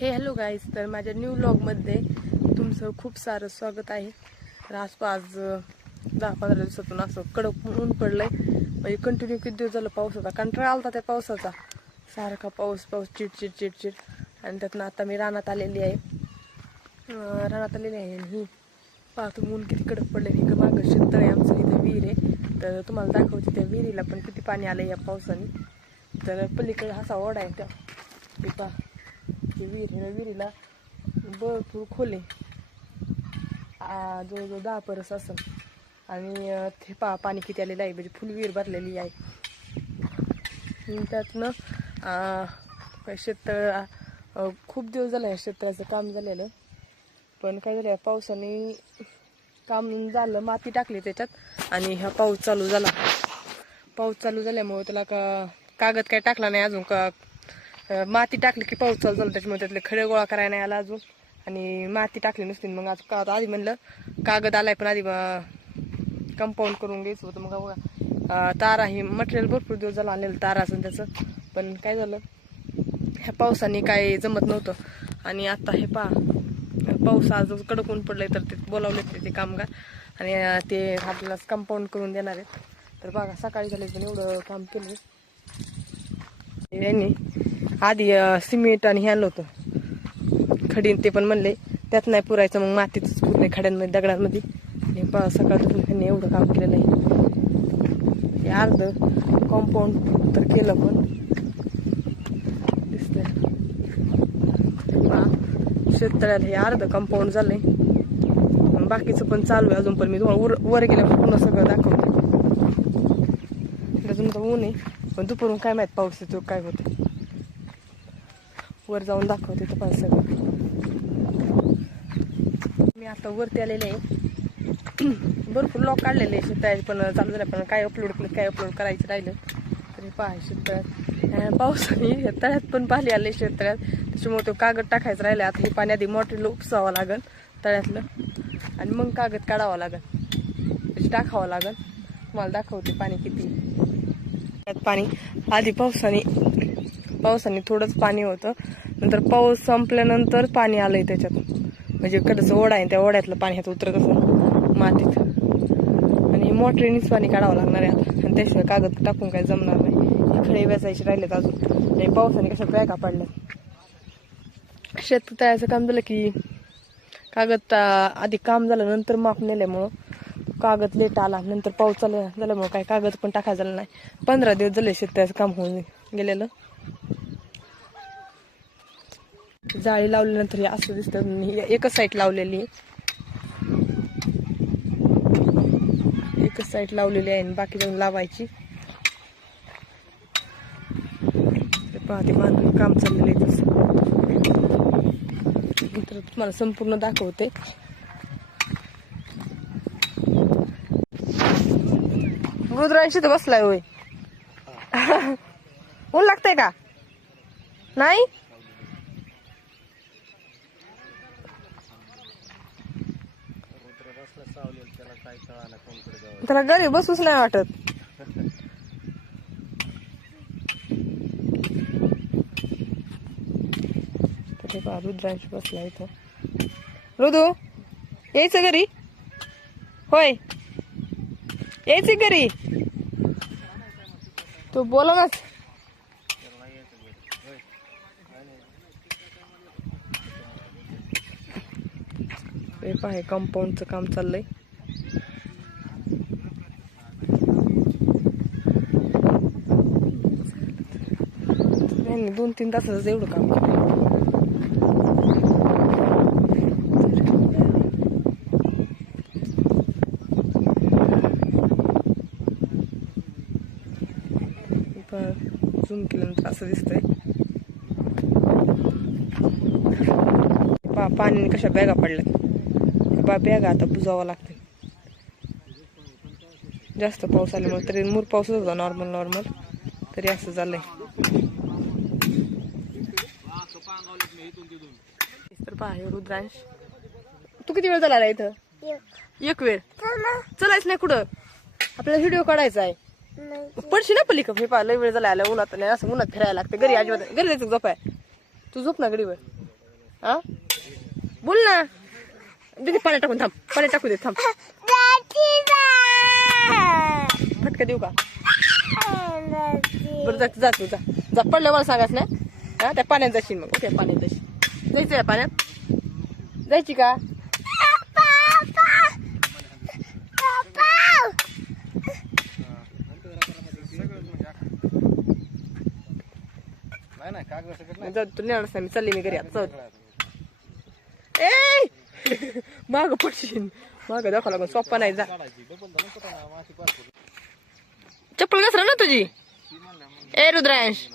हे hello guys, तर माझ्या न्यू व्लॉगमध्ये तुमचं खूप सारं स्वागत आहे. तर आज 10-15 दिवसातून असं कडक ऊन पडलंय. म्हणजे कंटिन्यू किती दिवस झालं पाऊस होता, कंटाळा आलता त्या पावसाचा. सारखा पाऊस चिडचिड. आणि त्यातनं आता मी रानात आलेली आहे. आणि ही पाहतो ऊन किती कडक पडले. इकडं मागं शेततळ आहे आमचं, इथं विहीर आहे. तर तुम्हाला दाखवते त्या विहिरीला पण किती पाणी आलं या पावसाने. तर पलीकडे असा ओढा आहे, त्या विहिरीला भरपूर खोले, जवळजवळ 10 परस असं. आणि ते पाणी किती आलेलं आहे, म्हणजे फुल विहीर भरलेली आहे. त्यातनं शेततळ खूप दिवस झालं आहे शेततळ्याचं काम झालेलं. पण काय झालं, पावसाने काम झालं, माती टाकली त्याच्यात आणि हा पाऊस चालू झाल्यामुळे त्याला कागद काय टाकला नाही अजून. माती टाकली की पाऊस चालू झाला, त्याच्यामुळे त्यातले खडे गोळा करायला नाही आला अजून. आणि माती टाकली नसती. मग आज आधी म्हणलं कागद आलाय, पण आधी कंपाऊंड करून घ्यायचं होतं. मग बघा तारा ही मटेरियल भरपूर दिवस झालं आलेलं ताराचं त्याचं. पण काय झालं, ह्या पावसाने काय जमत नव्हतं. आणि आता हे पाऊस आज कडक ऊन पडलंय, तर ते बोलावले ते कामगार आणि ते आपल्याला कंपाऊंड करून देणार आहेत. तर बघा सकाळी झाले पण एवढं काम केलं यांनी. आधी सिमेंट आणि हे आणलं होतं खडीन, ते पण म्हणले त्यात नाही पुरायचं, मग मातीच पुरले खड्यांमध्ये दगडांमध्ये. आणि सकाळपासून त्यांनी एवढं काम केलेलं आहे. हे अर्ध कॉम्पाऊंड तर केलं, पण दिसतंय शेततळ्याला हे अर्ध कंपाऊंड झालंय. बाकीचं पण चालू आहे अजून. पण मी तुम्हाला वर गेल्यावर पूर्ण सगळं दाखवते. अजून तर ऊन आहे, पण दुपारून काय माहित पाऊस येतो काय होतं. वर जाऊन दाखवते तर पण सगळं. मी आता वरती आलेले आहे. भरपूर लॉक काढलेले शेततळ्यात, पण चालू झालं. पण काय अपलोड करायचं राहिलं तरी शेततळ्यात पावसाने तळ्यात पण पाणी आले शेततळ्यात. त्याच्यामुळे तो कागद टाकायचं राहिलं. आता हे पाणी आधी मोटरीला उपसावं लागेल तळ्यातलं, आणि मग कागद काढावा लागेल, त्याची टाकावं लागेल. तुम्हाला दाखवते पाणी किती. त्यात पाणी आधी पावसाने थोडंच पाणी होतं, नंतर पाऊस संपल्यानंतर पाणी आलंय त्याच्यात. म्हणजे कडचं ओढा आहे, त्या ओढ्यातलं पाणी ह्यात उतरत असं मातीत. आणि मोटरीनेच पाणी काढावं लागणार आहे आता. आणि त्याशिवाय कागद टाकून काही जमणार नाही. खडे वेचायचे राहिलेत अजून. आणि पावसाने कशा बॅगा पडल्या. शेततळ्याचं काम झालं की कागद आधी काम झालं, नंतर माप नेल्यामुळं कागद लेट आला. नंतर पाऊस चालू झाल्यामुळं काही कागद पण टाकायचं झालं नाही. 15 दिवस झाले शेततळ्याचं काम होऊन गेलेलं. जाळी लावल्यानंतर असं दिसतं. एकच साईड लावलेली आहे, आणि बाकी जाऊन लावायची. पाहते बांधून काम चाललेलं आहे तसं. नंतर तुम्हाला संपूर्ण दाखवते. रुद्रांशी तर बसलाय होय. ऊन लागतंय का नाही? त्याला घरी बसूच नाही वाटत. रुद्रांशी बसला इथं. रुदू यायचं घरी? होय यायचं घरी. तू बोला ना. हे कंपाऊंडचं काम चाललंय. त्यांनी 2-3 तासाचं एवढं काम केलं. झूम केल्यानंतर असं दिसतंय. पाण्याने कशा बॅगा पडल्या. बॅगा आता बुजावं लागते. जास्त पाऊस आल्यामुळे, तरी मूर पाऊसच होता नॉर्मल तरी असं झालंय. तर पहा रुद्रांश, तू किती वेळ झाला इथं? एक वेळ. चलायच नाही कुठं, आपल्याला व्हिडिओ काढायचा आहे. पडशी ना पलीकडे. हे पहा लय वेळ झाला आला उन्हात. नाही असं उन्हात फिरायला लागते. घरी अजिबात घरी जायचं झोप आहे. तू झोप ना गडीवर. हा बोल ना. दीदी पाण्यात टाकून थांब, पाण्यात टाकू दे थांब. फटका देऊ का? बरं जा तू जा पडलं मला सांगाच ना. हा त्या पाण्यात जाशील मग. ओके पाण्यात जाशील. जायचं या पाण्यात जायची का? तू नेणारच नाही. मी चालली मी घरी आता. ए माग पडशील. माग दाखवा लागून सोप्पा नाही. जा चप्पल घसरा ना तुझी. ए रुद्रांश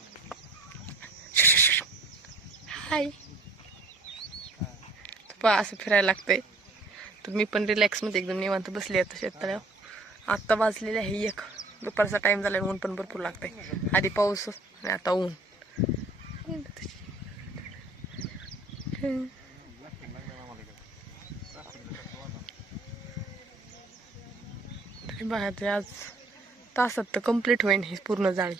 हाय. असं फिरायला लागतंय. तर मी पण रिलॅक्स मध्ये एकदम निवांत बसली आता शेततळ्यावर. आत्ता वाजलेले आहे 1. दुपारचा टाइम झाला. ऊन पण भरपूर लागतंय. आधी पाऊस आणि आता ऊन. आज तासात तर कम्प्लीट होईन ही पूर्ण जाळी.